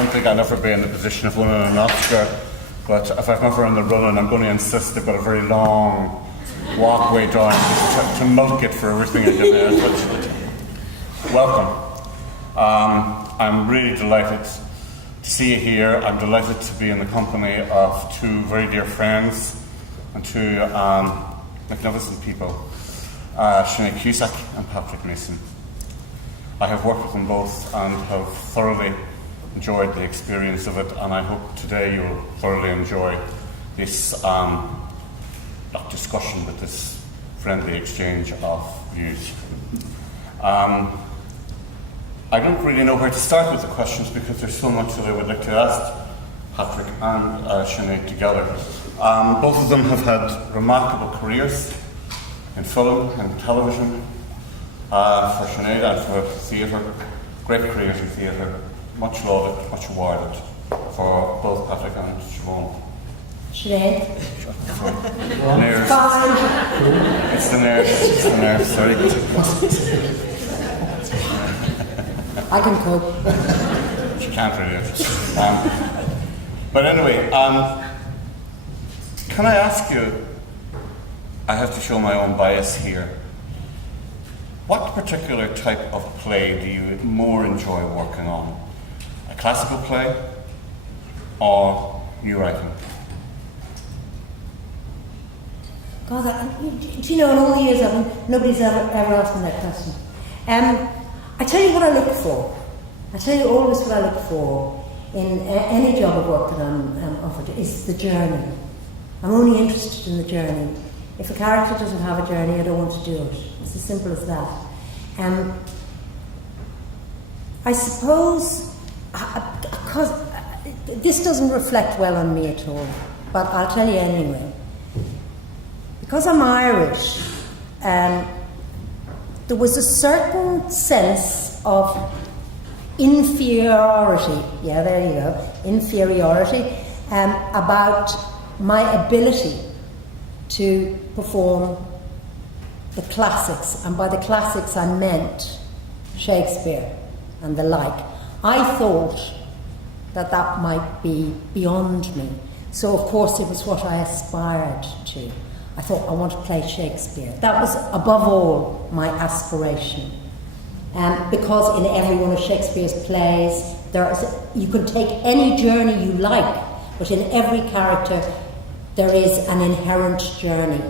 don't think I'll ever be in the position of winning an Oscar, but if I'm ever in the running, I'm going to insist they've got a very long walkway down to milk it for everything I can. Welcome. I'm really delighted to see you here. I'm delighted to be in the company of two very dear friends and two magnificent people, Sinead Cusack and Patrick Mason. I have worked with them both and have thoroughly enjoyed the experience of it, and I hope today you will thoroughly enjoy this not discussion, but this friendly exchange of views. I don't really know where to start with the questions because there's so much that I would like to ask Patrick and Sinead together. Both of them have had remarkable careers in film and television, for Sinead and for theatre, great careers in theatre, much lauded, much awarded for both Patrick and Siobhan. Sinead? Nerves. Fine. It's the nerves, sorry. I can cope. She can't really. But anyway, can I ask you, I have to show my own bias here, what particular type of play do you more enjoy working on? A classical play or new writing? God, do you know, in all the years nobody's ever asked me that question. I tell you what I look for. I tell you always what I look for in any job of work that I'm offered is the journey. I'm only interested in the journey. If a character doesn't have a journey, I don't want to do it. It's as simple as that. I suppose, because this doesn't reflect well on me at all, but I'll tell you anyway. Because I'm Irish, there was a certain sense of inferiority, yeah, there you go, inferiority, about my ability to perform the classics, and by the classics I meant Shakespeare and the like. I thought that might be beyond me, so of course it was what I aspired to. I thought I want to play Shakespeare. That was above all my aspiration. Because in every one of Shakespeare's plays, you can take any journey you like, but in every character there is an inherent journey.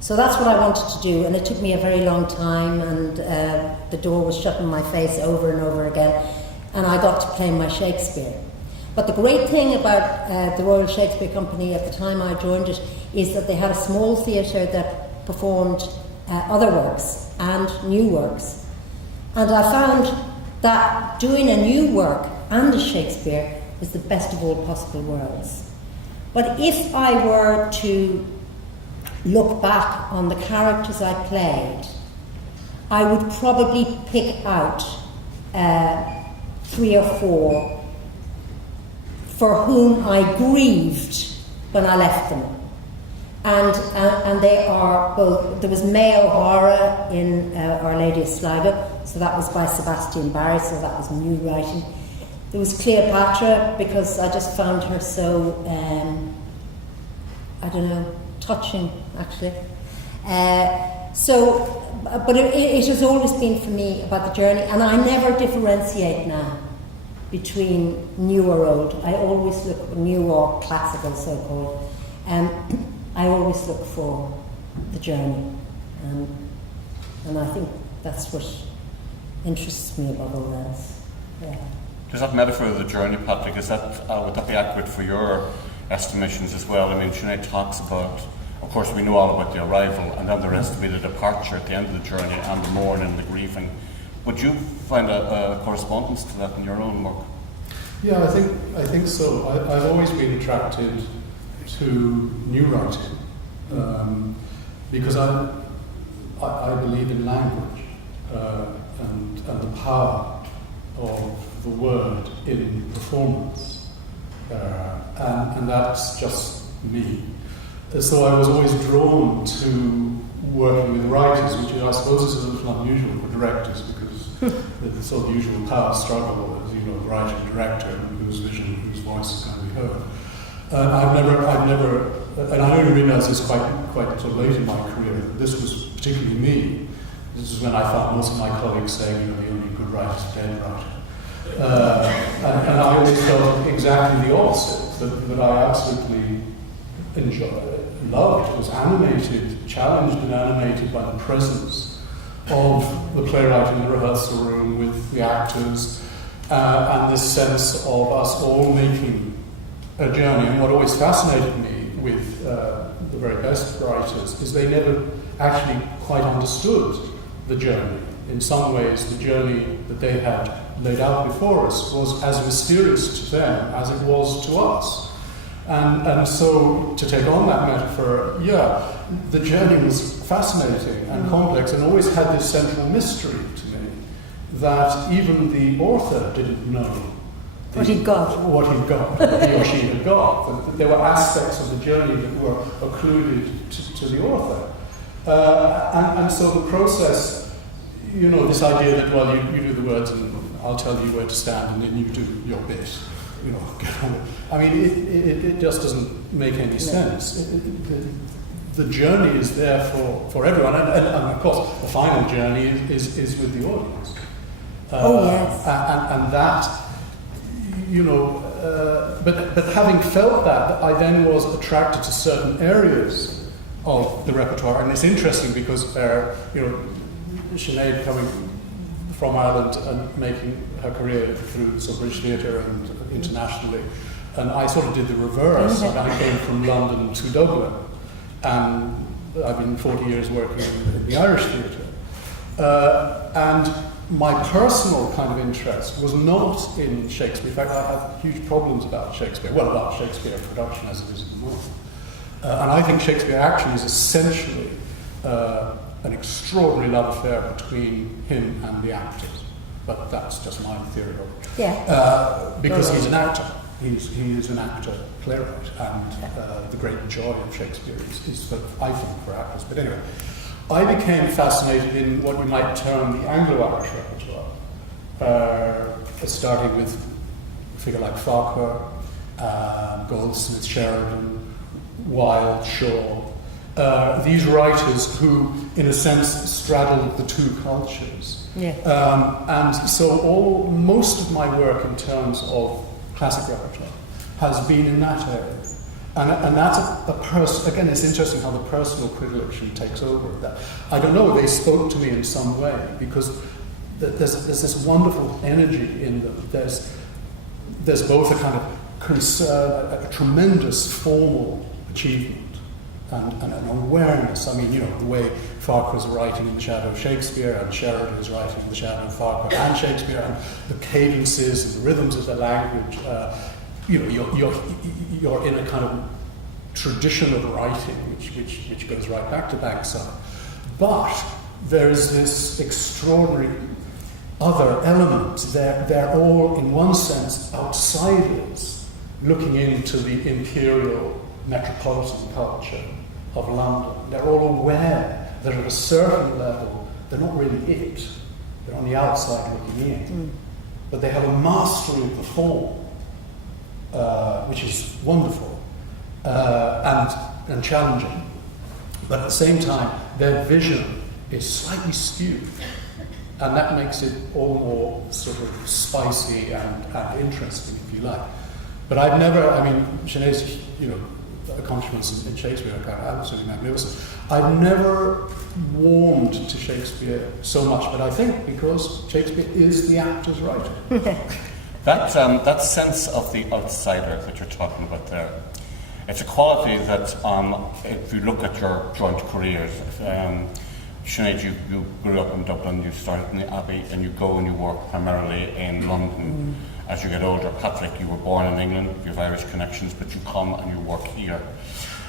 So that's what I wanted to do, and it took me a very long time, and the door was shut in my face over and over again, and I got to play my Shakespeare. But the great thing about the Royal Shakespeare Company at the time I joined it is that they had a small theatre that performed other works and new works. And I found that doing a new work and a Shakespeare is the best of all possible worlds. But if I were to look back on the characters I played, I would probably pick out 3 or 4 for whom I grieved when I left them. And they are both, there was May O'Hara in Our Lady of Sligo, so that was by Sebastian Barry, so that was new writing. There was Cleopatra, because I just found her so, touching, actually. But it has always been for me about the journey, and I never differentiate now between new or old. I always look, new or classical, so-called. I always look for the journey, and I think that's what interests me above all else. Yeah. Does that metaphor of the journey, Patrick, would that be accurate for your estimations as well? I mean, Sinead talks about, of course, we know all about the arrival, and then there has to be the departure at the end of the journey, and the mourning and the grieving. Would you find a correspondence to that in your own work? Yeah, I think so. I've always been attracted to new writing because I believe in language and the power of the word in performance, and that's just me. So I was always drawn to working with writers, which I suppose is a little unusual for directors, because there's the sort of usual power struggle, as you know, writer-director, who's whose vision, whose voice is going to be heard. And I've never, and I only realised this quite sort of late in my career. This was particularly me. This is when I found most of my colleagues saying, the only good writer is a dead writer. And I always felt exactly the opposite, that I absolutely loved, was animated, challenged and animated by the presence of the playwright in the rehearsal room with the actors, and this sense of us all making a journey. And what always fascinated me with the very best writers is they never actually quite understood the journey. In some ways, the journey that they had laid out before us was as mysterious to them as it was to us. And so, to take on that metaphor, the journey was fascinating and complex and always had this central mystery to me that even the author didn't know what he got, he or she had got. That there were aspects of the journey that were occluded to the author. And so the process, this idea that, well, you do the words and I'll tell you where to stand and then you do your bit. Get on with it. I mean, it just doesn't make any sense. The journey is there for everyone, and of course, the final journey is with the audience. Yes. And that, but having felt that, I then was attracted to certain areas of the repertoire, and it's interesting because, Sinead coming from Ireland and making her career through British theatre and internationally, and I sort of did the reverse. And I came from London to Dublin, and I've been 40 years working in the Irish theatre. And my personal kind of interest was not in Shakespeare. In fact, I have huge problems about Shakespeare. Well, about Shakespeare production as it is at the moment. And I think Shakespeare actually is essentially an extraordinary love affair between him and the actors. But that's just my theory of it. Yeah. Because he's an actor. He is an actor playwright, and the great joy of Shakespeare is I think, for actors. But anyway, I became fascinated in what we might term the Anglo-Irish repertoire, starting with a figure like Farquhar, Goldsmith, Sheridan, Wilde, Shaw. These writers who, in a sense, straddled the two cultures. Yeah. And so most of my work in terms of classic repertoire has been in that area. And that's again, it's interesting how the personal predilection takes over that. I don't know, they spoke to me in some way, because there's this wonderful energy in them. There's both a kind of concern, a tremendous formal achievement, and an awareness. I mean, the way Farquhar's writing in the shadow of Shakespeare, and Sheridan is writing in the shadow of Farquhar and Shakespeare, and the cadences and the rhythms of the language. You're in a kind of tradition of writing which goes right back to Bankside. But there is this extraordinary other element. They're all, in one sense, outsiders looking into the imperial metropolitan culture of London. They're all aware that at a certain level, they're not really it. They're on the outside looking in. But they have a mastery of the form, which is wonderful and challenging. But at the same time, their vision is slightly skewed. And that makes it all more sort of spicy and interesting, if you like. But I've never, Sinead's, accomplishments in Shakespeare are kind of absolutely magnificent. I've never warmed to Shakespeare so much, but I think because Shakespeare is the actor's writer. That sense of the outsider that you're talking about there, it's a quality that, if you look at your joint careers, Sinead, you grew up in Dublin, you started in the Abbey, and you go and you work primarily in London. As you get older, Patrick, you were born in England, you have Irish connections, but you come and you work here.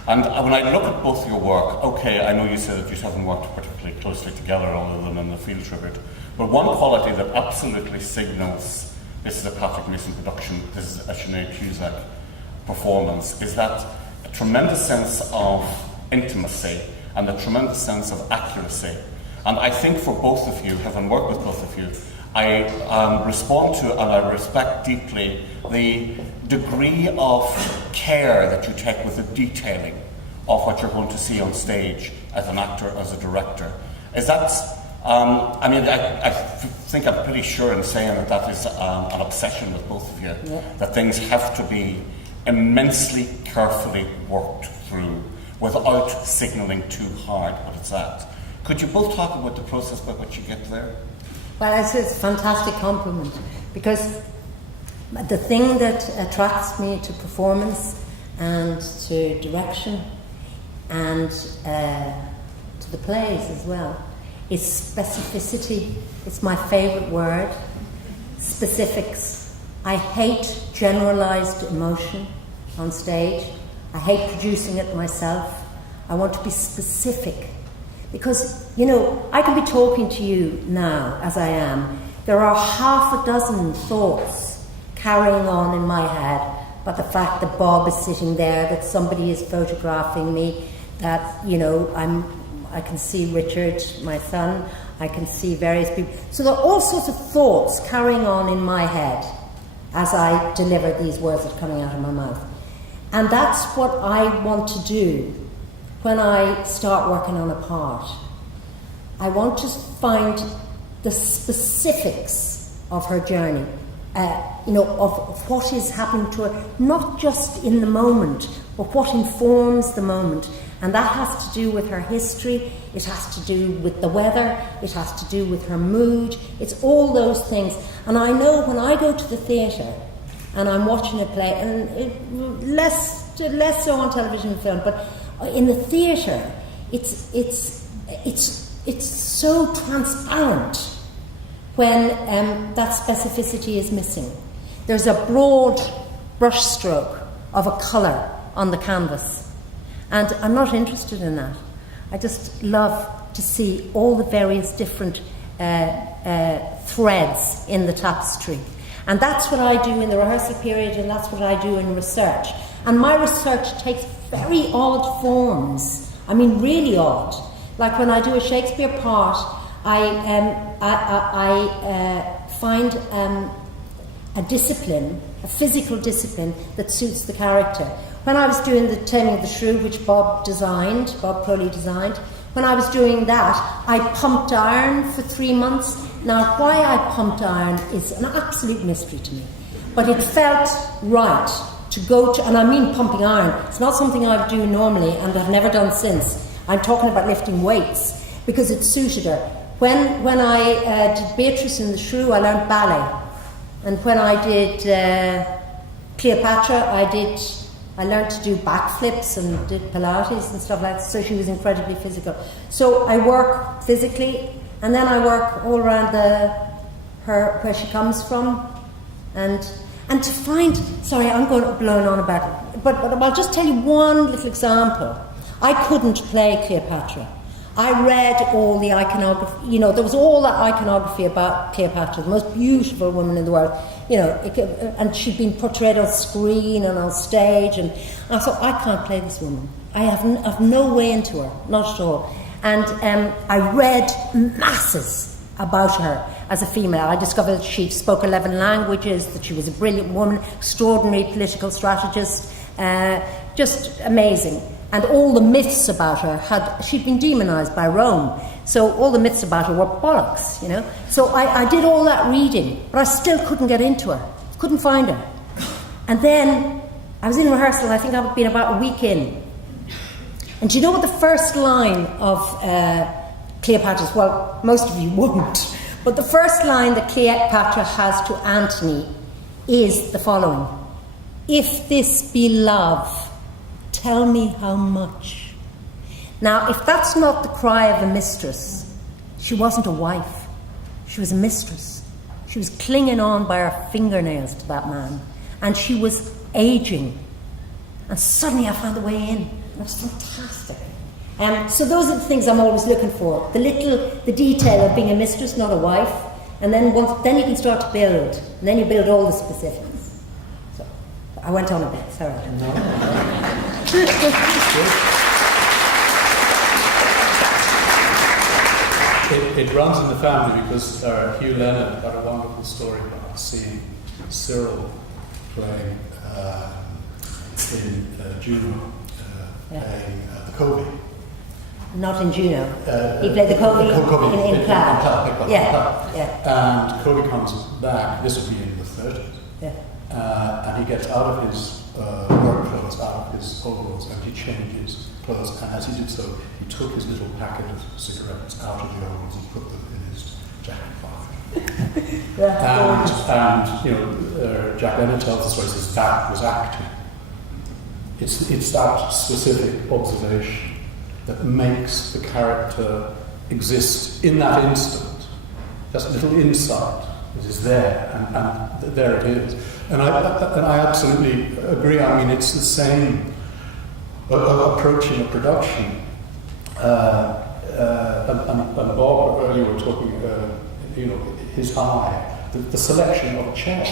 And when I look at both your work, okay, I know you said that you haven't worked particularly closely together other than in the field tribute, but one quality that absolutely signals this is a Patrick Mason production, this is a Sinead Cusack performance, is that a tremendous sense of intimacy and a tremendous sense of accuracy. And I think for both of you, having worked with both of you, I respond to and I respect deeply the degree of care that you take with the detailing of what you're going to see on stage as an actor, as a director. Is that, I think I'm pretty sure in saying that that is an obsession with both of you, that things have to be immensely carefully worked through without signalling too hard what it's at. Could you both talk about the process by which you get there? Well, it's a fantastic compliment, because the thing that attracts me to performance and to direction and to the plays as well is specificity. It's my favourite word. Specifics. I hate generalised emotion on stage. I hate producing it myself. I want to be specific. Because, you know, I can be talking to you now, as I am. There are half a dozen thoughts carrying on in my head about the fact that Bob is sitting there, that somebody is photographing me, that, you know, I can see Richard, my son, I can see various people. So there are all sorts of thoughts carrying on in my head as I deliver these words that are coming out of my mouth. And that's what I want to do when I start working on a part. I want to find the specifics of her journey, of what is happening to her, not just in the moment, but what informs the moment. And that has to do with her history, it has to do with the weather, it has to do with her mood, it's all those things. And I know when I go to the theatre and I'm watching a play, and less so on television and film, but in the theatre, it's so transparent when that specificity is missing. There's a broad brushstroke of a colour on the canvas, and I'm not interested in that. I just love to see all the various different threads in the tapestry, and that's what I do in the rehearsal period, and that's what I do in research. And my research takes very odd forms. I mean, really odd. Like when I do a Shakespeare part, I find a discipline, a physical discipline that suits the character. When I was doing the Taming of the Shrew, which Bob Crowley designed, when I was doing that, I pumped iron for 3 months. Now, why I pumped iron is an absolute mystery to me. But it felt right to go to, and I mean pumping iron. It's not something I do normally and I've never done since. I'm talking about lifting weights because it suited her. When I did Beatrice in the Shrew, I learned ballet. And when I did Cleopatra, I learned to do backflips and did Pilates and stuff like that, so she was incredibly physical. So I work physically, and then I work all around where she comes from, and to find, sorry, I'm going to blown on about it, but I'll just tell you one little example. I couldn't play Cleopatra. I read all the iconography, you know, there was all that iconography about Cleopatra, the most beautiful woman in the world, you know, and she'd been portrayed on screen and on stage, and I thought, I can't play this woman. I have no way into her, not at all. And I read masses about her as a female. I discovered that she spoke 11 languages, that she was a brilliant woman, extraordinary political strategist, just amazing. And all the myths about her she'd been demonised by Rome. So all the myths about her were bollocks, you know. So I did all that reading, but I still couldn't get into her. Couldn't find her. And then I was in rehearsal, I think I'd been about a week in. And do you know what the first line of Cleopatra's, well, most of you won't, but the first line that Cleopatra has to Antony is the following: "If this be love, tell me how much." Now, if that's not the cry of a mistress, she wasn't a wife. She was a mistress. She was clinging on by her fingernails to that man. And she was aging. And suddenly I found the way in. That's fantastic. So those are the things I'm always looking for. The detail of being a mistress, not a wife. And then you can start to build. And then you build all the specifics. So I went on a bit, sorry. No. It runs in the family because Hugh Leonard had a wonderful story about seeing Cyril playing in Juno, playing the Covey. Not in Juno. He played the Covey in Cloud. And Covey comes back, this will be in the 30s, and he gets out of his work clothes, out of his overalls, and he changes clothes. And as he did so, he took his little packet of cigarettes out of the overalls and put them in his jacket pocket. And Jack Leonard tells the story, says that was acting. It's that specific observation that makes the character exist in that instant. Just a little insight that is there, and there it is. And I absolutely agree. I mean, it's the same approach in a production. And Bob earlier were talking, his eye, the selection of a chair,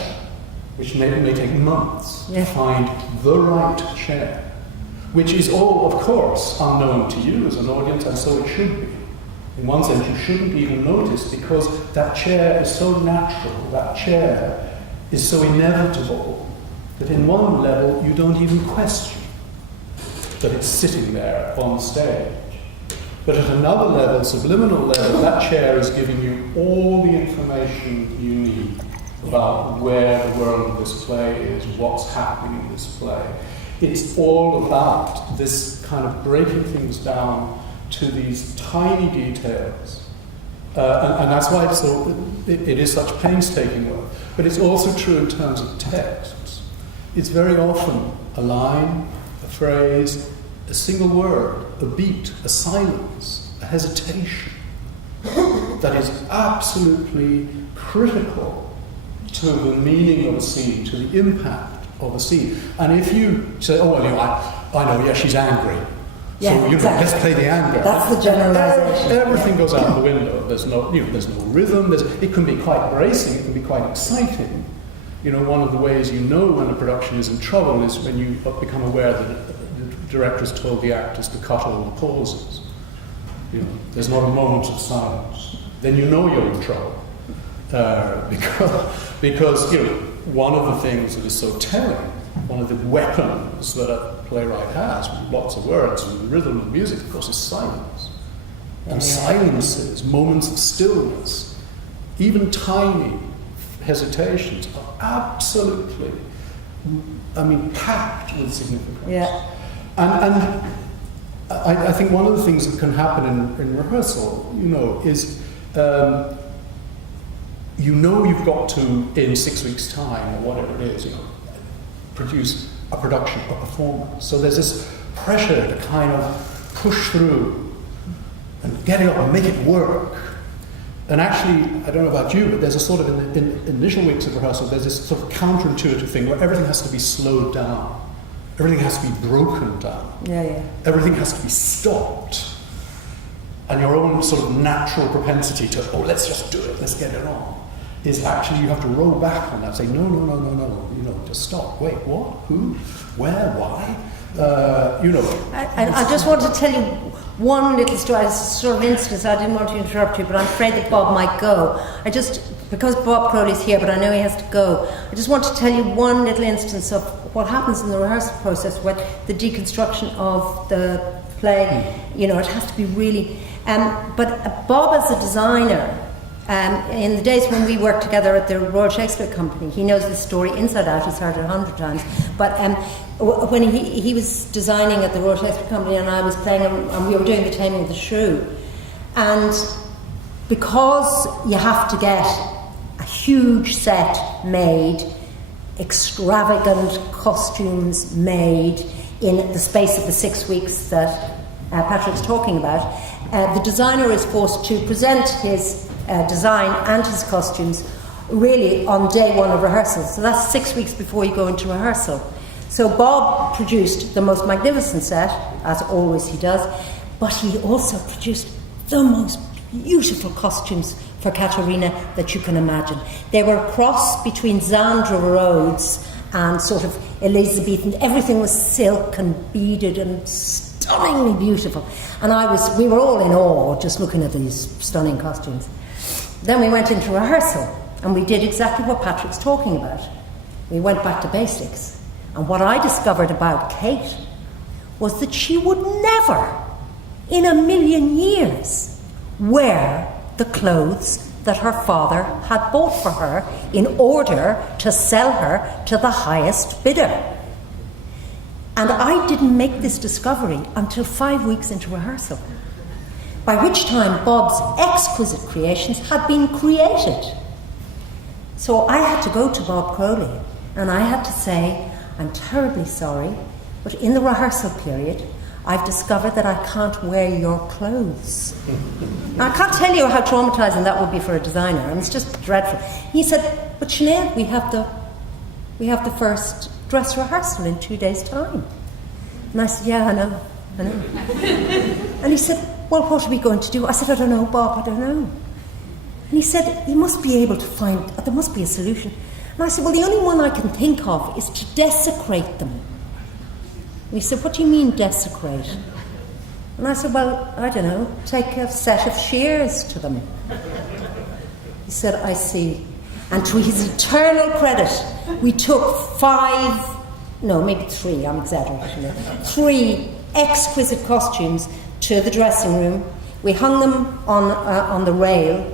which may take months to find the right chair, which is all, of course, unknown to you as an audience, and so it should be. In one sense, you shouldn't even notice, because that chair is so natural, that chair is so inevitable, that in one level you don't even question that it's sitting there on stage. But at another level, subliminal level, that chair is giving you all the information you need about where the world of this play is, what's happening in this play. It's all about this kind of breaking things down to these tiny details. And that's why it is such painstaking work. But it's also true in terms of texts. It's very often a line, a phrase, a single word, a beat, a silence, a hesitation that is absolutely critical to the meaning of a scene, to the impact of a scene. And if you say, oh, well, I know, she's angry. So exactly. Let's play the anger. That's the generalization. Everything goes out the window. There's no rhythm. It can be quite bracing. It can be quite exciting. One of the ways you know when a production is in trouble is when you become aware that the director has told the actors to cut all the pauses. There's not a moment of silence. Then you know you're in trouble because one of the things that is so telling, one of the weapons that a playwright has, with lots of words and rhythm and music, of course, is silence. And silences, moments of stillness, even tiny hesitations are absolutely, packed with significance. Yeah. And I think one of the things that can happen in rehearsal, is you've got to, in 6 weeks' time, or whatever it is, produce a production, a performance. So there's this pressure to kind of push through and get it up and make it work. And actually, I don't know about you, but there's a sort of, in initial weeks of rehearsal, there's this sort of counterintuitive thing where everything has to be slowed down. Everything has to be broken down. Everything has to be stopped. And your own sort of natural propensity to, let's just do it, let's get it on, is actually you have to roll back on that, say, no, just stop, wait, what, who, where, why, I just want to tell you one little story, sort of instance. I didn't want to interrupt you, but I'm afraid that Bob might go. Because Bob Crowley's here, but I know he has to go, I just want to tell you one little instance of what happens in the rehearsal process with the deconstruction of the play. It has to be really... but Bob, as a designer, in the days when we worked together at the Royal Shakespeare Company, he knows the story inside out. He's heard it 100 times. But when he was designing at the Royal Shakespeare Company, and I was playing, and we were doing The Taming of the Shrew, and because you have to get a huge set made, extravagant costumes made in the space of the 6 weeks that Patrick's talking about, the designer is forced to present his design and his costumes really on day one of rehearsal. So that's 6 weeks before you go into rehearsal. So Bob produced the most magnificent set, as always he does, but he also produced the most beautiful costumes for Caterina that you can imagine. They were a cross between Zandra Rhodes and sort of Elizabethan. Everything was silk and beaded and stunningly beautiful. And we were all in awe just looking at these stunning costumes. Then we went into rehearsal, and we did exactly what Patrick's talking about. We went back to basics. And what I discovered about Kate was that she would never, in a million years, wear the clothes that her father had bought for her in order to sell her to the highest bidder. And I didn't make this discovery until 5 weeks into rehearsal, by which time Bob's exquisite creations had been created. So I had to go to Bob Crowley and I had to say, I'm terribly sorry, but in the rehearsal period, I've discovered that I can't wear your clothes. Now, I can't tell you how traumatizing that would be for a designer. I mean, it's just dreadful. He said, but Sinead, we have the first dress rehearsal in 2 days' time. And I said, yeah, I know. And he said, well, what are we going to do? I said, I don't know, Bob, I don't know. And he said, you must be able to find, there must be a solution. And I said, well, the only one I can think of is to desecrate them. And he said, what do you mean desecrate? And I said, well, I don't know, take a set of shears to them. He said, I see. And to his eternal credit, we took 3, I'm exaggerating, 3 exquisite costumes to the dressing room. We hung them on the rail,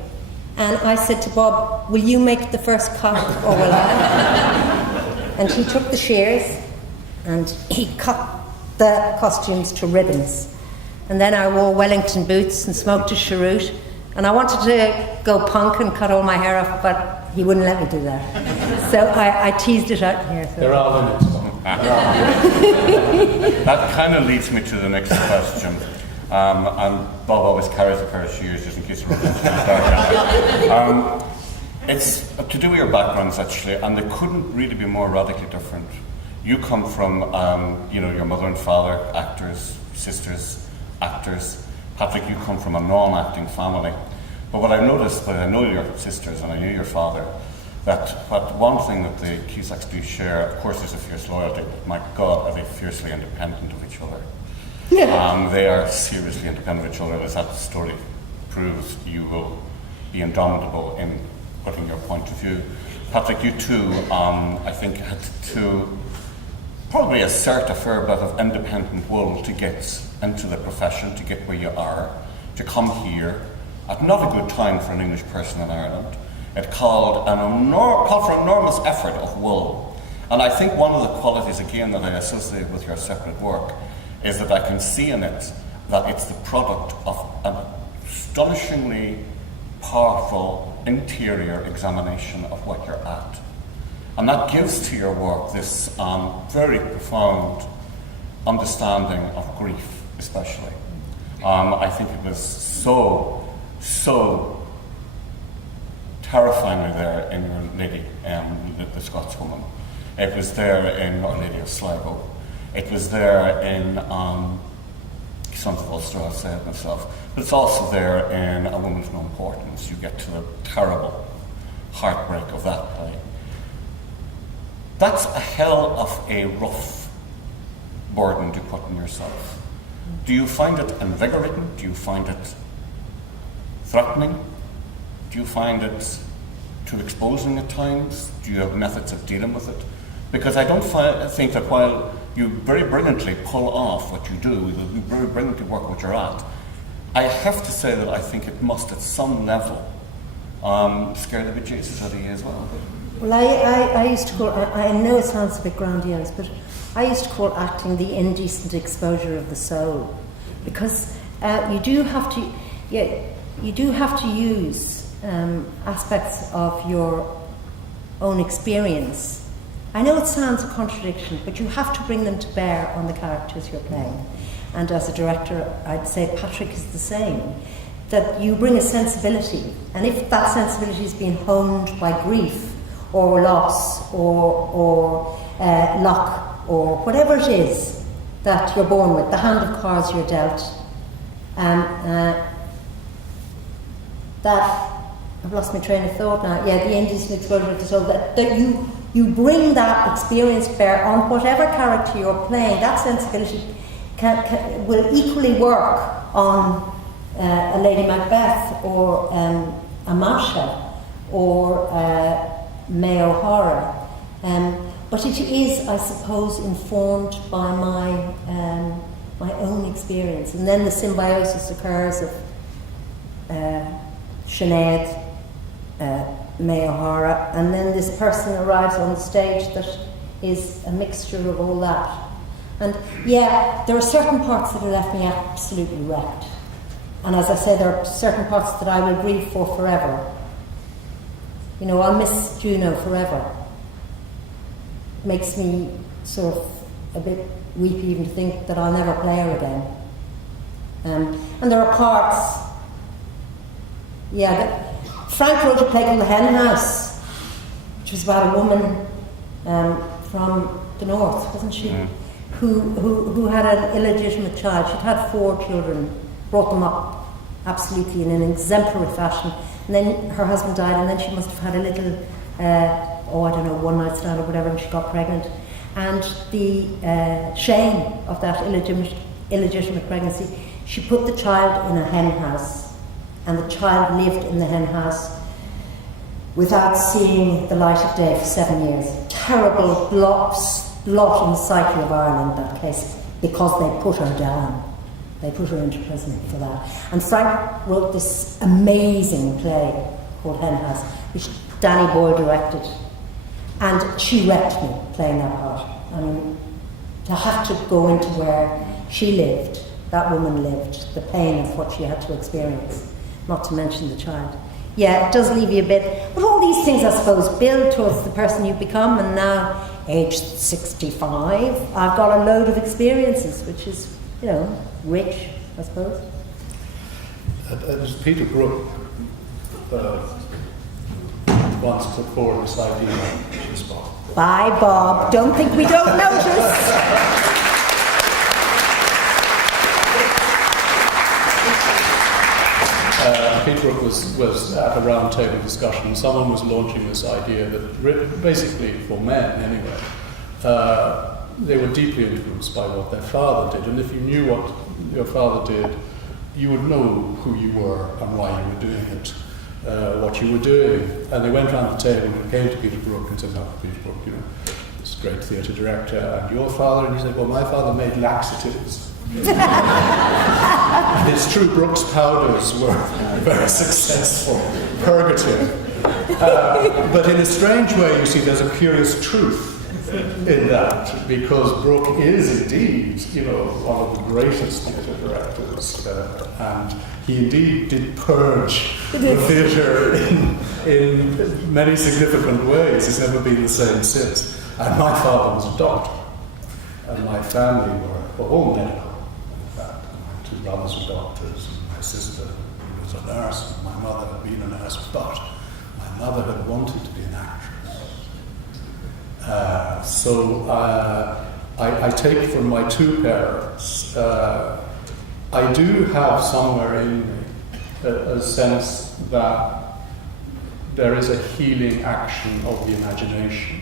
and I said to Bob, will you make the first cut or will I? And he took the shears and he cut the costumes to ribbons. And then I wore Wellington boots and smoked a cheroot, and I wanted to go punk and cut all my hair off, but he wouldn't let me do that. So I teased it out here. So. There are limits. That kind of leads me to the next question. And Bob always carries a pair of shears just in case he runs into the dark. It's to do with your backgrounds, actually, and they couldn't really be more radically different. You come from, your mother and father, actors, sisters, actors. Patrick, you come from a non-acting family. But what I noticed, but I know your sisters and I knew your father, that one thing that the Cusacks do share, of course, there's a fierce loyalty, but my God, are they fiercely independent of each other. Yeah. They are seriously independent of each other, as that story proves. You will be indomitable in putting your point of view. Patrick, you too, I think, had to probably assert a fair bit of independent will to get into the profession, to get where you are, to come here at not a good time for an English person in Ireland. It called for enormous effort of will. And I think one of the qualities, again, that I associate with your separate work is that I can see in it that it's the product of an astonishingly powerful interior examination of what you're at. And that gives to your work this very profound understanding of grief, especially. I think it was so terrifyingly there in Your Lady, the Scotswoman. It was there in Our Lady of Sligo. It was there in Sons of Ulster, I'll say it myself. But it's also there in A Woman of No Importance. You get to the terrible heartbreak of that play. That's a hell of a rough burden to put on yourself. Do you find it invigorating? Do you find it threatening? Do you find it too exposing at times? Do you have methods of dealing with it? Because I don't think that while you very brilliantly pull off what you do, you very brilliantly work what you're at, I have to say that I think it must at some level scare the bejesus out of you as well. Well, I used to call, I know it sounds a bit grandiose, but I used to call acting the indecent exposure of the soul, because you do have to use aspects of your own experience. I know it sounds a contradiction, but you have to bring them to bear on the characters you're playing. And as a director, I'd say Patrick is the same, that you bring a sensibility, and if that sensibility is being honed by grief or loss or luck or whatever it is that you're born with, the hand of cards you're dealt, that, I've lost my train of thought now, the indecent exposure of the soul, that you bring that experience bear on whatever character you're playing. That sensibility will equally work on a Lady Macbeth or Amasha or May O'Hara. But it is, I suppose, informed by my own experience. And then the symbiosis occurs of Sinead, May O'Hara, and then this person arrives on the stage that is a mixture of all that. And yeah, there are certain parts that have left me absolutely wrecked. And as I say, there are certain parts that I will grieve for forever. You know, I'll miss Juno forever. Makes me sort of a bit weepy even to think that I'll never play her again. And there are parts, Frank wrote a play called The Hen House, which was about a woman from the north, wasn't she? Yeah. Who had an illegitimate child. She'd had 4 children, brought them up absolutely in an exemplary fashion. And then her husband died, and then she must have had a little, one night stand or whatever, and she got pregnant. And the shame of that illegitimate pregnancy, she put the child in a hen house, and the child lived in the hen house without seeing the light of day for 7 years. Terrible blot in the psyche of Ireland in that case, because they put her down. They put her into prison for that. And Frank wrote this amazing play called Hen House, which Danny Boyle directed. And she wrecked me playing that part. I mean, to have to go into where she lived, that woman lived, the pain of what she had to experience, not to mention the child. Yeah, it does leave you a bit. But all these things, I suppose, build towards the person you become. And now, aged 65, I've got a load of experiences, which is, rich, I suppose. As Peter Brook once put forward this idea on the spot. Bye, Bob. Don't think we don't notice. Peter Brook was at a round table discussion, and someone was launching this idea that basically, for men anyway, they were deeply influenced by what their father did, and if you knew what your father did, you would know who you were and why you were doing it, what you were doing. And they went round the table and came to Peter Brook and said, "Oh, Peter Brook, this great theatre director, and your father?" And he said, "Well, my father made laxatives." It's true, Brooks powders were very successful, purgative. But in a strange way, you see, there's a curious truth in that, because Brooke is indeed, one of the greatest theatre directors, and he indeed did purge the theatre in many significant ways. It's never been the same since. And my father was a doctor, and my family were all medical. In fact, my 2 brothers were doctors, and my sister was a nurse, and my mother had been a nurse, but my mother had wanted to be an actress. I take from my 2 parents, I do have somewhere in me a sense that there is a healing action of the imagination,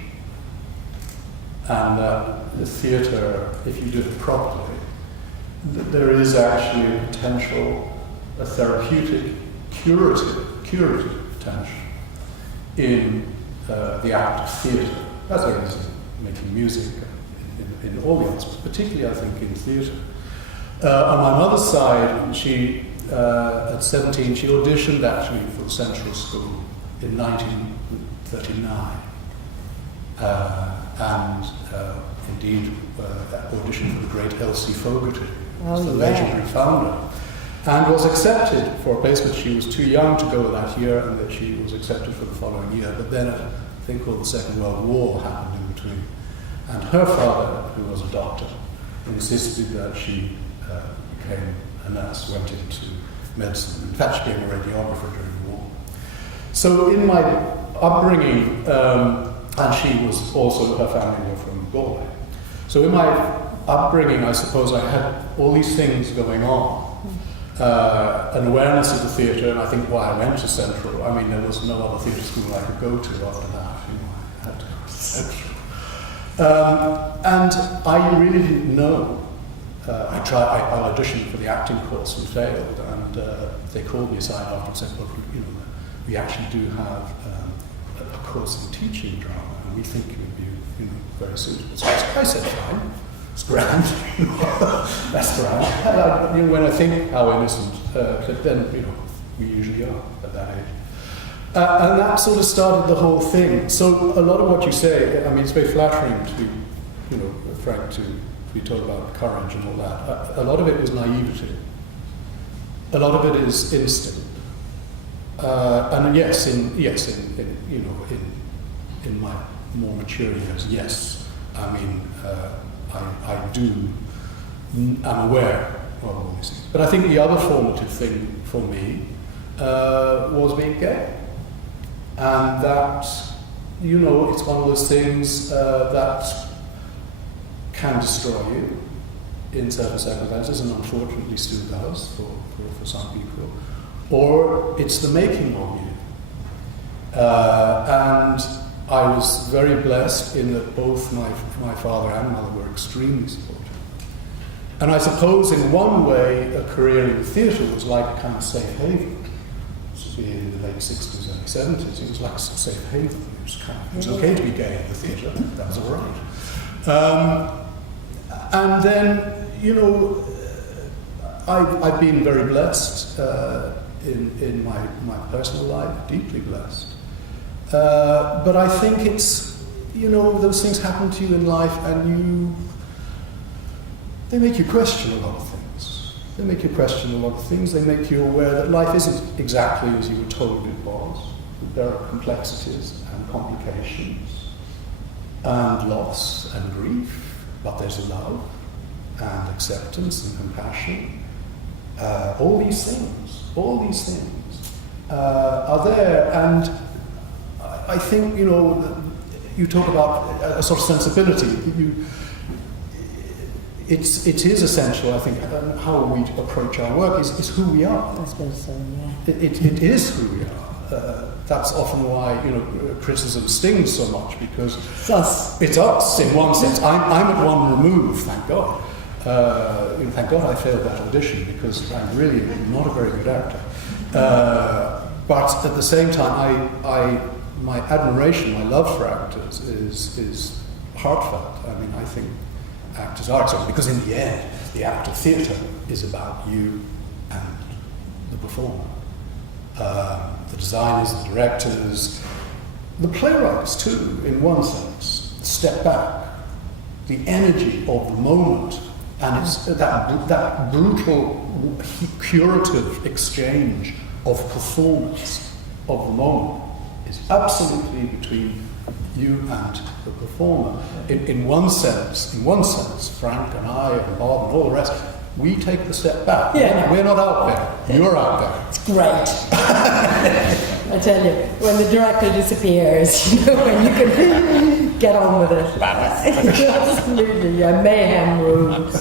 and that the theatre, if you do it properly, there is actually a potential, a therapeutic, curative potential in the act of theatre. As I was making music in all the arts, but particularly I think in theatre. On my mother's side, she, at 17, she auditioned actually for the Central School in 1939. And indeed auditioned for the great Elsie Fogarty, the legendary founder, and was accepted for a place, but she was too young to go that year, and that she was accepted for the following year. But then a thing called the Second World War happened in between, and her father, who was a doctor, insisted that she became a nurse, went into medicine. In fact, she became a radiographer during the war. So in my upbringing, and she was also, her family were from Galway. So in my upbringing, I suppose I had all these things going on. An awareness of the theatre, and I think why I went to Central. I mean, there was no other theatre school I could go to after that. I had to go to Central. And I really didn't know. I auditioned for the acting course and failed, and they called me aside after and said, "Well, we actually do have a course in teaching drama, and we think it would be very suitable. So I said, fine, it's grand, that's grand. And when I think how innocent, then we usually are at that age. And that sort of started the whole thing. So a lot of what you say, I mean, it's very flattering to be, Frank, to be told about courage and all that. A lot of it was naivety. A lot of it is instinct. And yes, in my more mature years, yes. I mean, I'm aware of all these things. But I think the other formative thing for me was being gay. And that, it's one of those things that can destroy you in certain circumstances, and unfortunately still does for some people. Or it's the making of you. And I was very blessed in that both my father and mother were extremely supportive. And I suppose in one way a career in the theatre was like a kind of safe haven. In the late 60s, early 70s, it was like a safe haven. It was okay to be gay in the theatre, that was all right. And then, I've been very blessed in my personal life, deeply blessed. But I think it's, those things happen to you in life and they make you question a lot of things. They make you question a lot of things. They make you aware that life isn't exactly as you were told it was. There are complexities and complications and loss and grief, but there's love and acceptance and compassion. All these things are there. And I think, you talk about a sort of sensibility. It is essential, I think, how we approach our work is who we are. I suppose so, yeah. It is who we are. That's often why, criticism stings so much, because it's us. It's us, in one sense. I'm at one remove, thank God. Thank God I failed that audition, because I'm really not a very good actor. But at the same time, my admiration, my love for actors is heartfelt. I mean, I think actors are actors, because in the end, the act of theatre is about you and the performer. The designers, the directors, the playwrights too, in one sense, step back. The energy of the moment, and it's that brutal, curative exchange of performance of the moment is absolutely between you and the performer. In one sense, Frank and I and Bob and all the rest, we take the step back. Yeah. We're not out there. You're out there. It's great. I tell you, when the director disappears, when you can get on with it. Absolutely, yeah. Mayhem rules.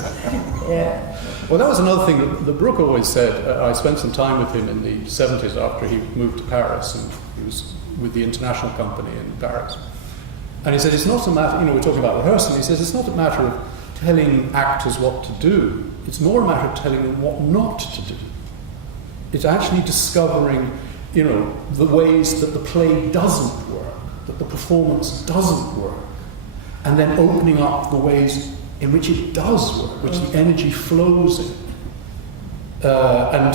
Yeah. Well, that was another thing that Brooke always said. I spent some time with him in the 70s after he moved to Paris, and he was with the international company in Paris. And he said, it's not a matter, we're talking about rehearsal, he says, it's not a matter of telling actors what to do, it's more a matter of telling them what not to do. It's actually discovering, the ways that the play doesn't work, that the performance doesn't work, and then opening up the ways in which it does work, which the energy flows in. And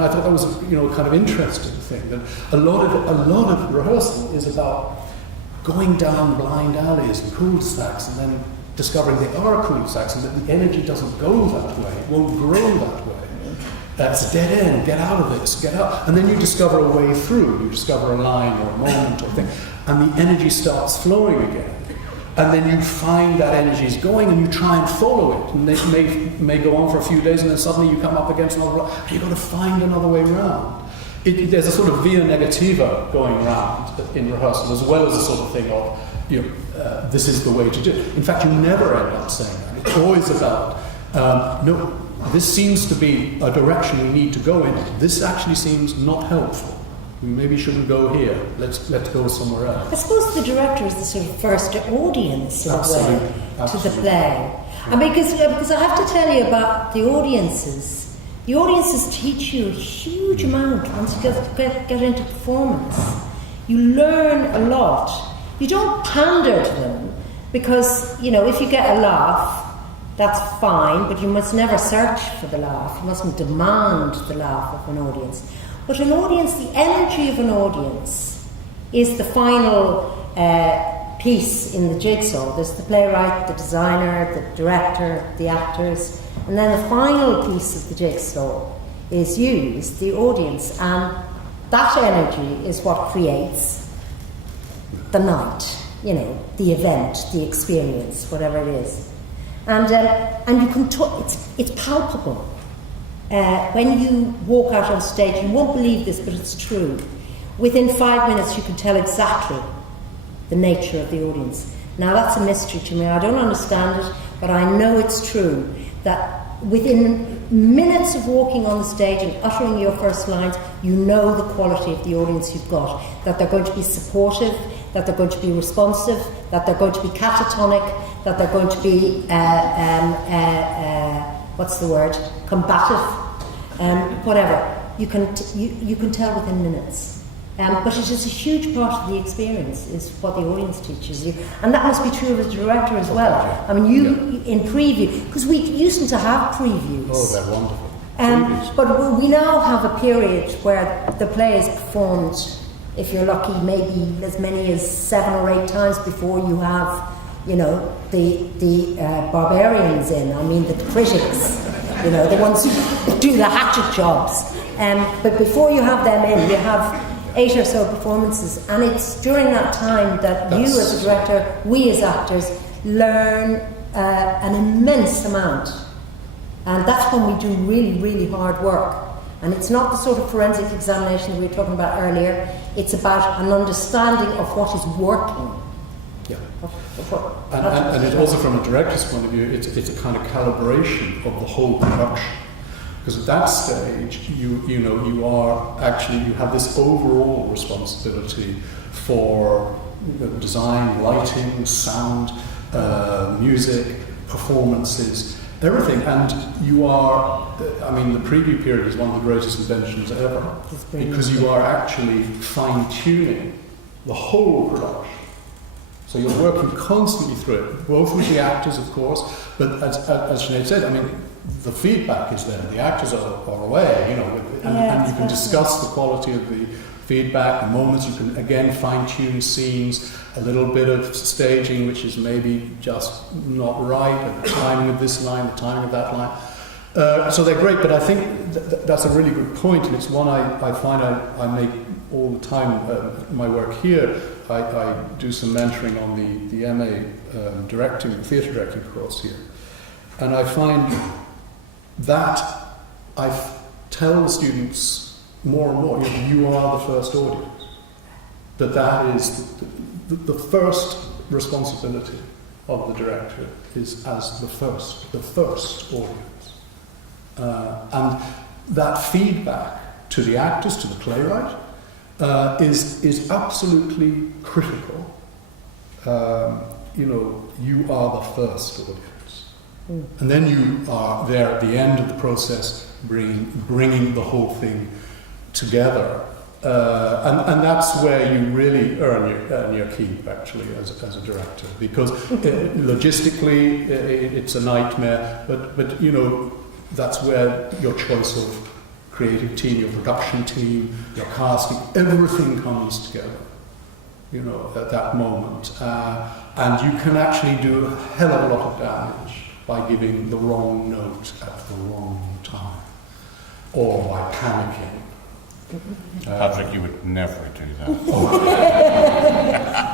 I thought that was a kind of interesting thing, that a lot of rehearsal is about going down blind alleys and cul-de-sacs and then discovering they are cul-de-sacs and that the energy doesn't go that way, it won't grow that way. That's a dead end, get out of this, get out. And then you discover a way through, you discover a line or a moment or thing, and the energy starts flowing again. And then you find that energy is going and you try and follow it. And it may go on for a few days and then suddenly you come up against another rock. You've got to find another way around. There's a sort of via negativa going around in rehearsal, as well as a sort of thing of, this is the way to do it. In fact, you never end up saying that. It's always about, no, this seems to be a direction we need to go in. This actually seems not helpful. We maybe shouldn't go here. Let's go somewhere else. I suppose the director is the sort of first audience in a way to the play. And because I have to tell you about the audiences The audiences teach you a huge amount once you get into performance. You learn a lot. You don't pander to them because, you know, if you get a laugh, that's fine, but you must never search for the laugh. You mustn't demand the laugh of an audience. But an audience, the energy of an audience is the final piece in the jigsaw. There's the playwright, the designer, the director, the actors, and then the final piece of the jigsaw is used, the audience, and that energy is what creates the night, you know, the event, the experience, whatever it is. And you can it's palpable. When you walk out on stage, you won't believe this, but it's true. Within 5 minutes, you can tell exactly the nature of the audience. Now, that's a mystery to me. I don't understand it, but I know it's true that within minutes of walking on the stage and uttering your first lines, you know the quality of the audience you've got, that they're going to be supportive, that they're going to be responsive, that they're going to be catatonic, that they're going to be, combative, whatever. You can tell within minutes. But it is a huge part of the experience, is what the audience teaches you. And that must be true of the director as well. I mean, you in preview, because we used to have previews. Oh, they're wonderful. But we now have a period where the play is performed, if you're lucky, maybe as many as 7 or 8 times before you have, you know, the barbarians in. I mean, the critics, you know, the ones who do the hatchet jobs. But before you have them in, you have 8 or so performances, and it's during that time that you as a director, we as actors, learn an immense amount. And that's when we do really, really hard work. And it's not the sort of forensic examination we were talking about earlier. It's about an understanding of what is working. Yeah. And it also, from a director's point of view, it's a kind of calibration of the whole production. Because at that stage, you have this overall responsibility for design, lighting, sound, music, performances, everything. And you are, I mean, the preview period is one of the greatest inventions ever, because you are actually fine-tuning the whole production. So you're working constantly through it, both with the actors, of course, but as Sinead said, I mean, the feedback is there. The actors are away, you know, and you can discuss the quality of the feedback, the moments. You can again fine-tune scenes, a little bit of staging which is maybe just not right, and the timing of this line, the timing of that line. So they're great, but I think that's a really good point, and it's one I find I make all the time. My work here, I do some mentoring on the MA theatre directing course here, and I find that I tell the students more and more, you are the first audience. That is the first responsibility of the director is as the first audience. And that feedback to the actors, to the playwright, is absolutely critical. You are the first audience. And then you are there at the end of the process, bringing the whole thing together, and that's where you really earn your keep, actually, as a director, because logistically it's a nightmare, but you know, that's where your choice of creative team, your production team, your casting, everything comes together, you know, at that moment, and you can actually do a hell of a lot of damage by giving the wrong note at the wrong time, or by panicking. Patrick, you would never do that.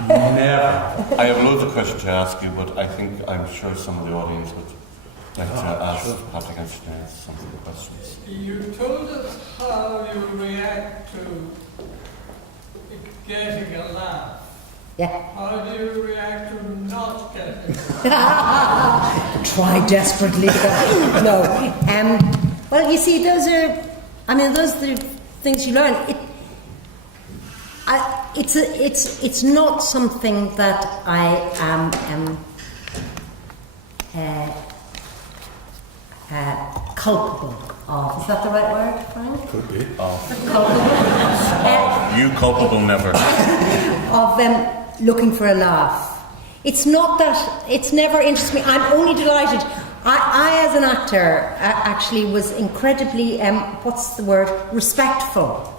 Never. I have loads of questions to ask you, but I'm sure some of the audience would like to ask Patrick and Sinead some of the questions. You told us how you react to getting a laugh. Yeah. How do you react to not getting Try desperately to go. No. Well, you see, those are the things you learn. It's not something that I am culpable of, is that the right word, Frank? Could be. You culpable never. Of looking for a laugh. It's not that, it's never interested me. I'm only delighted. I as an actor, actually was incredibly, respectful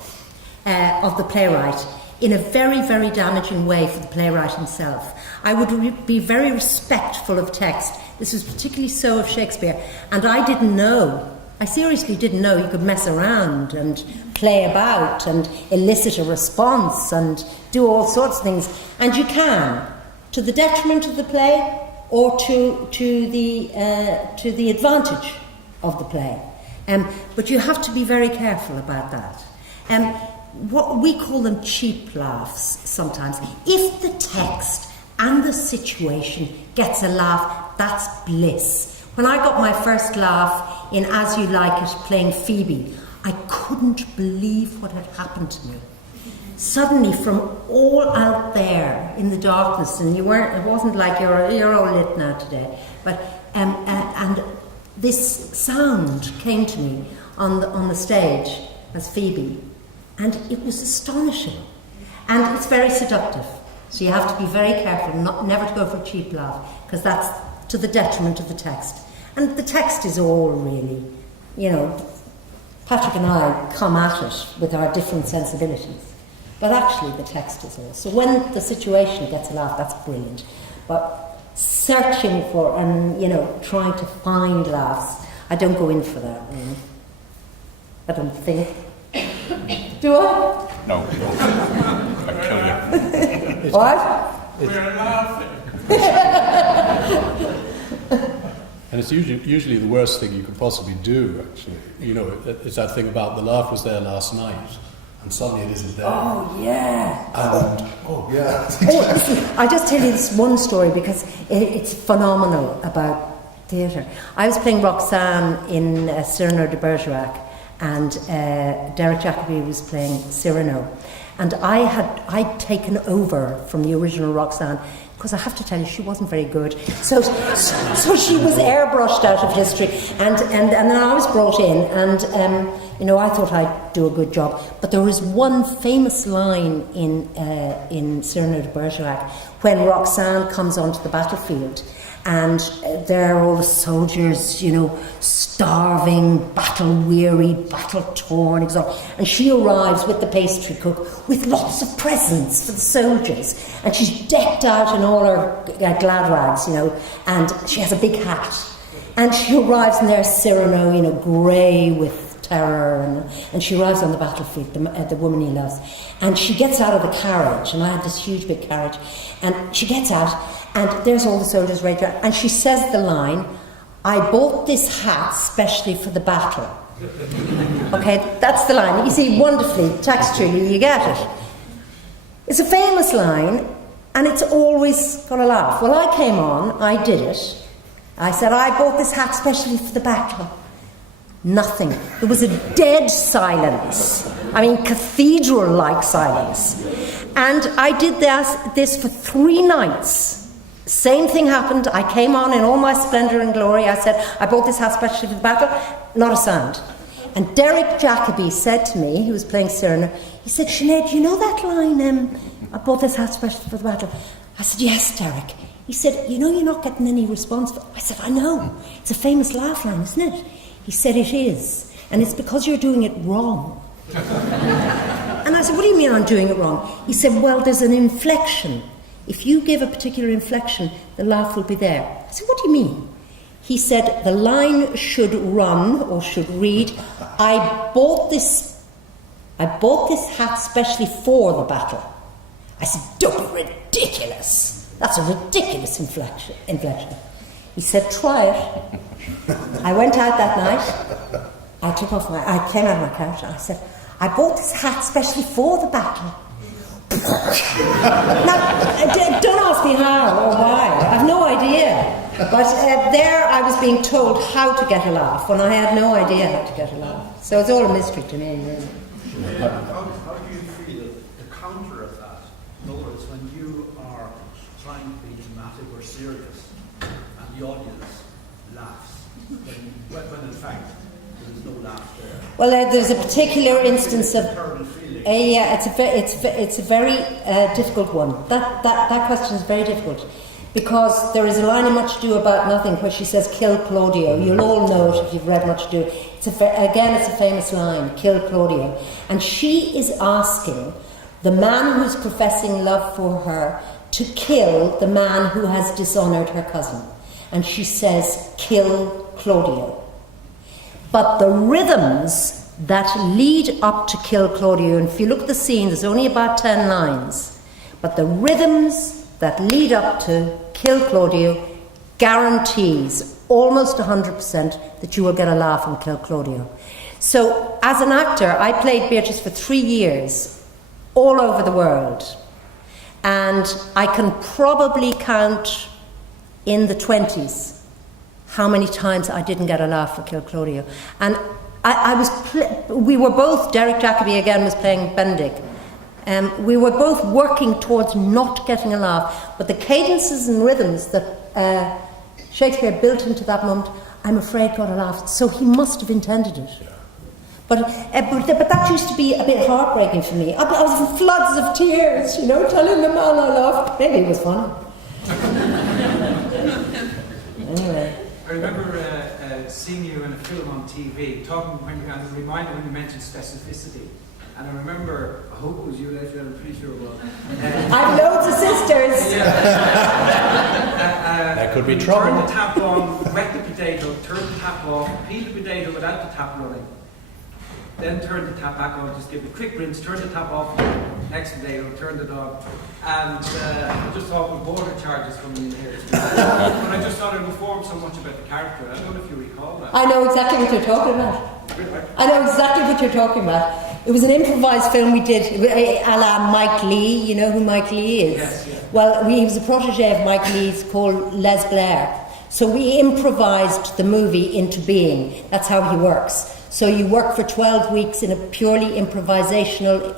of the playwright in a very, very damaging way for the playwright himself. I would be very respectful of text. This was particularly so of Shakespeare. And I didn't know, I seriously didn't know you could mess around and play about and elicit a response and do all sorts of things. And you can, to the detriment of the play or to the advantage of the play. But you have to be very careful about that. What we call them cheap laughs sometimes. If the text and the situation gets a laugh, that's bliss. When I got my first laugh in As You Like It playing Phoebe, I couldn't believe what had happened to me. Suddenly, from all out there in the darkness, and it wasn't like you're all lit now today, but and this sound came to me on the stage as Phoebe, and it was astonishing, and it's very seductive. So you have to be very careful, never to go for a cheap laugh, because that's to the detriment of the text. And the text is all really, Patrick and I come at it with our different sensibilities. But actually the text is all. So when the situation gets a laugh, that's brilliant. But searching for and, trying to find laughs, I don't go in for that, really. I don't think. Do I? No. I kill you. What? We're laughing. And it's usually the worst thing you could possibly do, actually. It's that thing about the laugh was there last night, and suddenly it isn't there. Oh, yeah. And, Listen, I'll just tell you this one story because it's phenomenal about theatre. I was playing Roxanne in Cyrano de Bergerac, and Derek Jacobi was playing Cyrano. And I'd taken over from the original Roxanne, because I have to tell you, she wasn't very good. So she was airbrushed out of history, and then I was brought in, and I thought I'd do a good job. But there was one famous line in Cyrano de Bergerac when Roxanne comes onto the battlefield, and there are all the soldiers, starving, battle-weary, battle-torn, exhausted. And she arrives with the pastry cook with lots of presents for the soldiers. And she's decked out in all her glad rags, and she has a big hat. And she arrives, and there's Cyrano, grey with terror, and she arrives on the battlefield, the woman he loves. And she gets out of the carriage, and I had this huge big carriage, and she gets out, and there's all the soldiers ready, and she says the line, "I bought this hat specially for the battle." Okay, that's the line. You see, wonderfully, textually, you get it. It's a famous line, and it's always got a laugh. Well, I came on, I did it. I said, "I bought this hat specially for the battle." Nothing. There was a dead silence. I mean, cathedral-like silence. And I did this for 3 nights. Same thing happened. I came on in all my splendour and glory. I said, "I bought this hat specially for the battle." Not a sound. And Derek Jacobi said to me, he was playing Cyrano, he said, "Sinead, you know that line, I bought this hat specially for the battle?" I said, "Yes, Derek." He said, "You're not getting any response." I said, "I know. It's a famous laugh line, isn't it?" He said, "It is. And it's because you're doing it wrong." And I said, "What do you mean I'm doing it wrong?" He said, "Well, there's an inflection. If you give a particular inflection, the laugh will be there." I said, "What do you mean?" He said, "The line should run or should read, I bought this hat specially for the battle." I said, "Don't be ridiculous. That's a ridiculous inflection." He said, "Try it." I went out that night. I came out of my couch and I said, "I bought this hat specially for the battle." Now, don't ask me how or why. I have no idea. But there I was being told how to get a laugh when I had no idea how to get a laugh. So it's all a mystery to me, really. How do you feel the counter of that? In other words, when you are trying to be dramatic or serious and the audience laughs, when in fact There's no laugh there. Well, there's a particular instance of. Terrible feeling. Yeah, it's a very difficult one. That question is very difficult because there is a line in Much Ado About Nothing where she says, "Kill Claudio." You'll all know it if you've read Much Ado. It's a famous line, "Kill Claudio," and she is asking the man who's professing love for her to kill the man who has dishonoured her cousin, and she says, "Kill Claudio." But the rhythms that lead up to Kill Claudio, and if you look at the scene, there's only about 10 lines, but the rhythms that lead up to Kill Claudio guarantees almost 100% that you will get a laugh from Kill Claudio. So, as an actor, I played Beatrice for 3 years, all over the world, and I can probably count in the 20s how many times I didn't get a laugh for Kill Claudio. And we were both, Derek Jacobi again was playing Benedict, we were both working towards not getting a laugh, but the cadences and rhythms that Shakespeare built into that moment, I'm afraid got a laugh, so he must have intended it. But that used to be a bit heartbreaking for me. I was in floods of tears, telling the man I loved. Maybe it was funny. Anyway. I remember seeing you in a film on TV, and a reminder when you mentioned specificity. And I remember, I hope it was you, Leslie, I'm pretty sure it was. I've loads of sisters. That could be you trouble. Turn the tap on, wet the potato, turn the tap off, repeat the potato without the tap running. Then turn the tap back on, just give it a quick rinse, turn the tap off, next potato, turn it on. And I just thought with border charges coming in here. But I just thought it informed so much about the character. I don't know if you recall that. I know exactly what you're talking about. It was an improvised film we did, a la Mike Lee. You know who Mike Lee is? Yes, yes. Well, he was a protege of Mike Lee's called Les Blair. So we improvised the movie into being. That's how he works. So you work for 12 weeks in a purely improvisational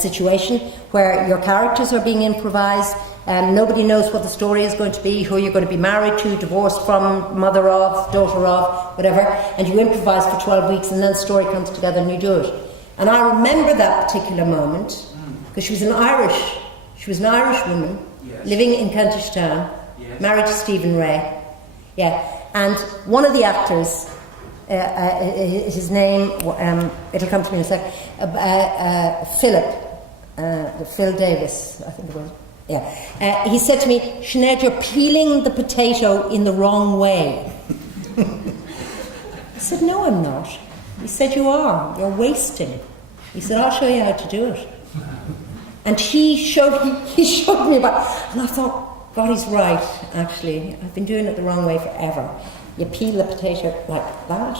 situation where your characters are being improvised. Nobody knows what the story is going to be, who you're going to be married to, divorced from, mother of, daughter of, whatever. And you improvise for 12 weeks and then the story comes together and you do it. And I remember that particular moment because she was an Irish woman, yes, living in Kentish Town, yes, married to Stephen Ray. Yeah. And one of the actors, his name, it'll come to me in a sec, Phil Davis, I think it was. Yeah. He said to me, "Sinead, you're peeling the potato in the wrong way." I said, "No, I'm not." He said, "You are. You're wasting." He said, "I'll show you how to do it." And he showed me about, and I thought, God, he's right, actually. I've been doing it the wrong way forever. You peel the potato like that,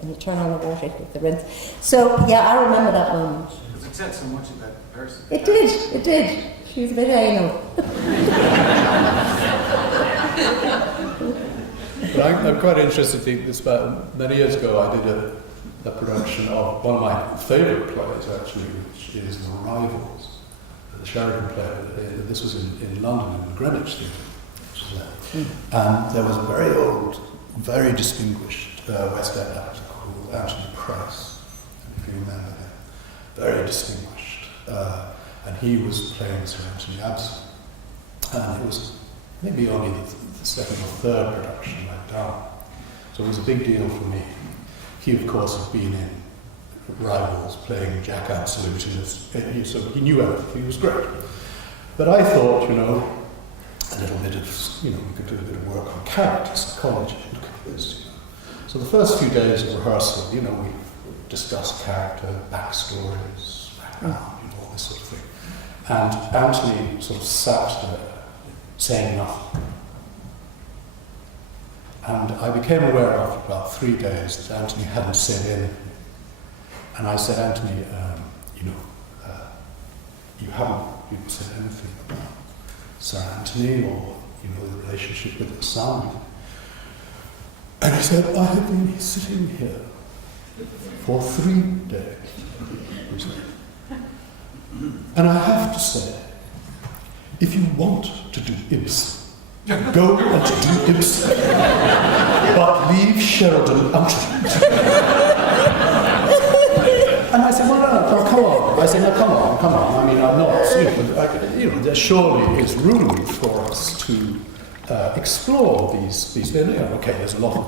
and you turn on the water with the rinse. So, yeah, I remember that moment. Because it said so much about the person. It did. She was a bit anal. But I'm quite interested in this. About many years ago, I did a production of one of my favourite plays, actually, which is The Rivals, the Sheridan play. This was in London, in the Greenwich Theatre. And there was a very old, very distinguished West End actor called Anthony Price, if you remember him. Very distinguished. And he was playing Sir Anthony Abson. And it was maybe only the second or third production I'd done. So it was a big deal for me. He, of course, had been in Rivals playing Jack Absolute, so he knew everything. He was great. But I thought, a little bit of, we could do a bit of work on character psychology and quiz. So the first few days of rehearsal, we discussed character, backstories, background, all this sort of thing. And Anthony sort of sat there, saying nothing. And I became aware after about 3 days that Anthony hadn't said anything. And I said, "Anthony, you haven't said anything about Sir Anthony or, the relationship with his son." And he said, "I have been sitting here for 3 days." He said. And I have to say, if you want to do Ibsen, Go and do Ibsen, but leave Sheridan untreated. And I said, well, no, come on. I said, no, come on. I mean, I'm not, there surely is room for us to explore these. Okay, there are a lot of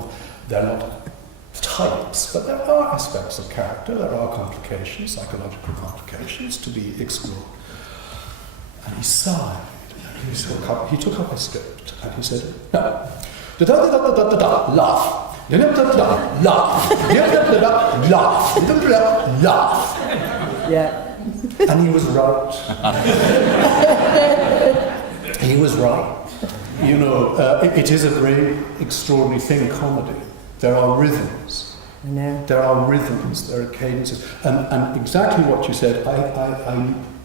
types, but there are aspects of character, there are complications, psychological complications to be explored. And he sighed, and he took up a script, and he said, no, laugh. Laugh. Laugh. Yeah. And he was right. He was right. It is a very extraordinary thing, comedy. There are rhythms. I know. There are rhythms, there are cadences. And exactly what you said,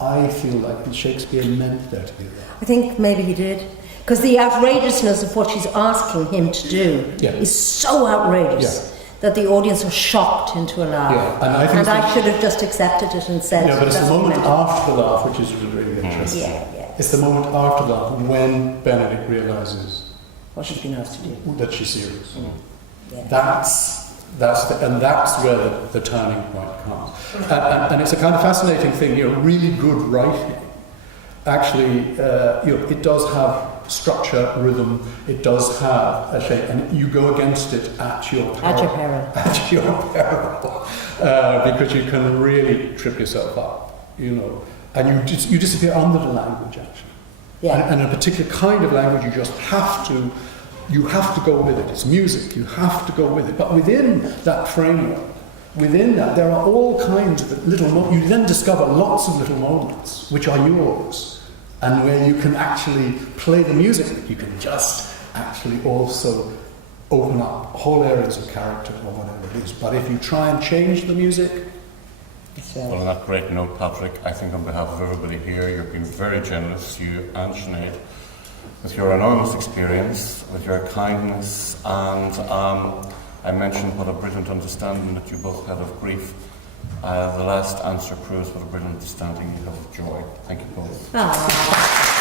I feel like Shakespeare meant there to be that. I think maybe he did. Because the outrageousness of what she's asking him to do is so outrageous that the audience are shocked into a laugh. Yeah. And I should have just accepted it and said... Yeah, but it's the moment after the laugh which is really interesting. Yeah. It's the moment after the laugh when Benedict realises what she's been asked to do. That she's serious. Yeah. That's where the turning point comes. And it's a kind of fascinating thing, really good writing. Actually, it does have structure, rhythm, it does have a shape, and you go against it at your peril. Because you can really trip yourself up, and you disappear under the language, actually. Yeah. And in a particular kind of language, you just have to go with it. It's music, you have to go with it. But within that framework, within that, there are all kinds of little moments. You then discover lots of little moments which are yours, and where you can actually play the music. You can just actually also open up whole areas of character or whatever it is. But if you try and change the music... Well, on that great note, Patrick, I think on behalf of everybody here, you've been very generous, you and Sinead, with your enormous experience, with your kindness, and I mentioned what a brilliant understanding that you both had of grief. The last answer proves what a brilliant understanding you have of joy. Thank you both. Aww.